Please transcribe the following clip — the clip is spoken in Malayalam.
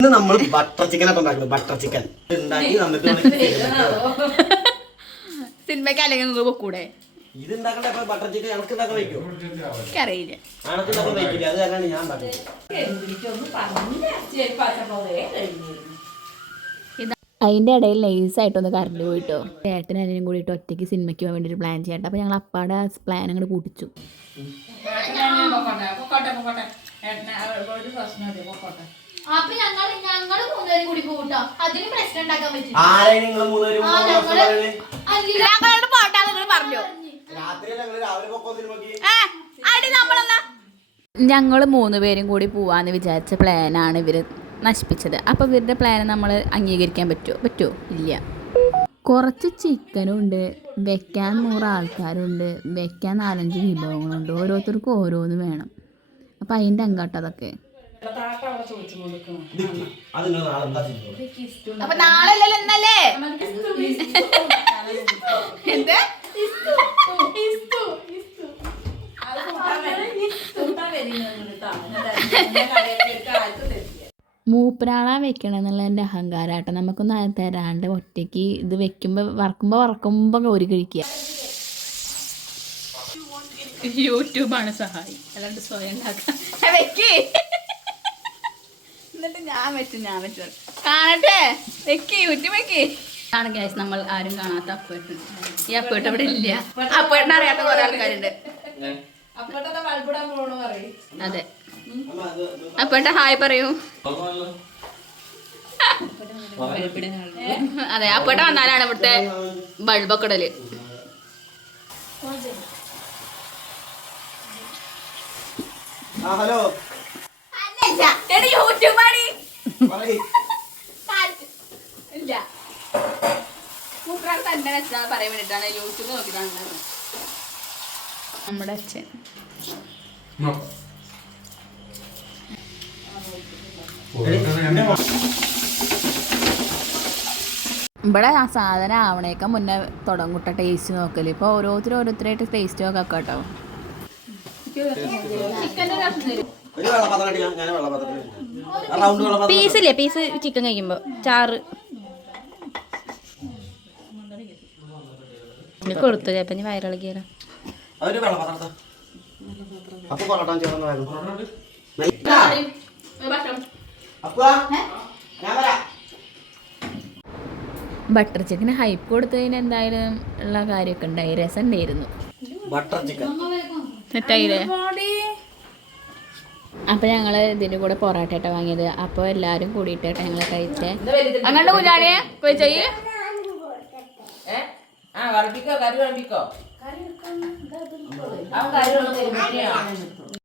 ഇന്ന് നമ്മൾ ബട്ടർ ചിക്കൻ ഒക്കെ ഉണ്ടാക്കുന്നത്. ബട്ടർ ചിക്കൻ ഉണ്ടാക്കി സിനിമയ്ക്ക് അല്ലെങ്കിൽ നിങ്ങൾ പൊക്കൂടെ? ഇത് ഉണ്ടാക്കണ്ടേ? ബട്ടർ ചിക്കൻ എനക്ക് ഉണ്ടാക്കാൻ വയ്ക്കും? എനിക്കറിയില്ല. എനക്ക് ഉണ്ടാക്കാൻ വയ്ക്കില്ല. അത് കാരണമാണ് ഞാൻ ഉണ്ടാക്കുന്നത്. അതിൻ്റെ ഇടയിൽ നൈസായിട്ടൊന്ന് കറണ്ട് പോയിട്ടോ. ഏട്ടനും അതിനും കൂടിയിട്ട് ഒറ്റയ്ക്ക് സിനിമയ്ക്ക് പോകാൻ വേണ്ടിയിട്ട് പ്ലാൻ ചെയ്യട്ടെ. അപ്പോൾ ഞങ്ങൾ അപ്പാടെ പ്ലാൻ അങ്ങോട്ട് കൂട്ടിച്ചു. അപ്പൊ ഞങ്ങള് മൂന്നുപേരും കൂടി പോകട്ടോ. അതിന് പ്രശ്നം ഉണ്ടാക്കാൻ പറ്റും. ഞങ്ങൾ 3 പേരും കൂടി പോവാന്ന് വിചാരിച്ച പ്ലാനാണ് ഇവര് നശിപ്പിച്ചത്. അപ്പോൾ ഇവരുടെ പ്ലാൻ നമ്മൾ അംഗീകരിക്കാൻ പറ്റുമോ? ഇല്ല. കുറച്ച് ചിക്കനും ഉണ്ട്, വെക്കാൻ 100 ആൾക്കാരുണ്ട്, വെക്കാൻ 4-5 വിഭവങ്ങളുണ്ട്. ഓരോരുത്തർക്കും ഓരോന്ന് വേണം. അപ്പം അതിൻ്റെ അങ്ങോട്ട് അതൊക്കെ. അപ്പൊ നാളെയല്ലോ എന്നല്ലേ? എന്ത് മൂപ്പരാളാ വെക്കണമെന്നുള്ള എൻ്റെ അഹങ്കാരമാട്ടോ. നമുക്കൊന്നും തരാണ്ട് ഒറ്റയ്ക്ക് ഇത് വെക്കുമ്പോൾ വറക്കുമ്പോൾ ഒരു കഴിക്കുക. യൂട്യൂബാണ് സഹായി, അല്ലാണ്ട് സ്വയം ഉണ്ടാക്കാം. എന്നിട്ട് ഞാൻ വെച്ചു കാണട്ടെ. വെക്ക് യൂട്യൂബ് വെക്ക്. ആണ് ഗ്യാസ് നമ്മൾ ആരും കാണാത്ത അപ്പേട്ടൻ. ഈ അപ്പേട്ടൻ ഇവിടെ ഇല്ല. അപ്പേട്ടൻ അറിയാത്ത കുറെ ആൾക്കാരുണ്ട്. അതെ, അപ്പേട്ട ഹായ് പറയൂ. അതെ, അപ്പേട്ട വന്നാലാണ് ഇവിടുത്തെ ബൾബൊക്കെ ഇടല്. ഹലോ, യൂട്യൂബാണ്. ഇല്ല, മൂപ്പരാൾ തന്നെ വെച്ചാൽ പറയാൻ വേണ്ടിയിട്ടാണ്. യൂട്യൂബ് നോക്കിയിട്ടാണ് നമ്മുടെ അച്ഛൻ. ഇവിടെ ആ സാധനം ആവണേക്കാൾ മുന്നേ തുടങ്ങൂട്ട ടേസ്റ്റ് നോക്കല്. ഇപ്പോൾ ഓരോരുത്തരായിട്ട് ടേസ്റ്റ് നോക്കാം കേട്ടോ. പീസില്ലേ, പീസ് ചിക്കൻ കഴിക്കുമ്പോ ചാറ് കൊടുത്തു. ചിലപ്പോ ഇനി വയറിളക്കിയാലോ. ബട്ടർ ചിക്കന് ഹൈപ്പ് കൊടുത്തതിന് എന്തായാലും ഉള്ള കാര്യമൊക്കെ ഉണ്ടായി. രസം ഉണ്ടായിരുന്നു. സെറ്റായില്ലേ? അപ്പൊ ഞങ്ങള് ഇതിന്റെ കൂടെ പൊറോട്ട വാങ്ങിയത്. അപ്പൊ എല്ലാരും കൂടിയിട്ടാ ഞങ്ങള് കഴിച്ചേ. അങ്ങനെ കുഞ്ഞാനെ കഴിച്ചേ. കറി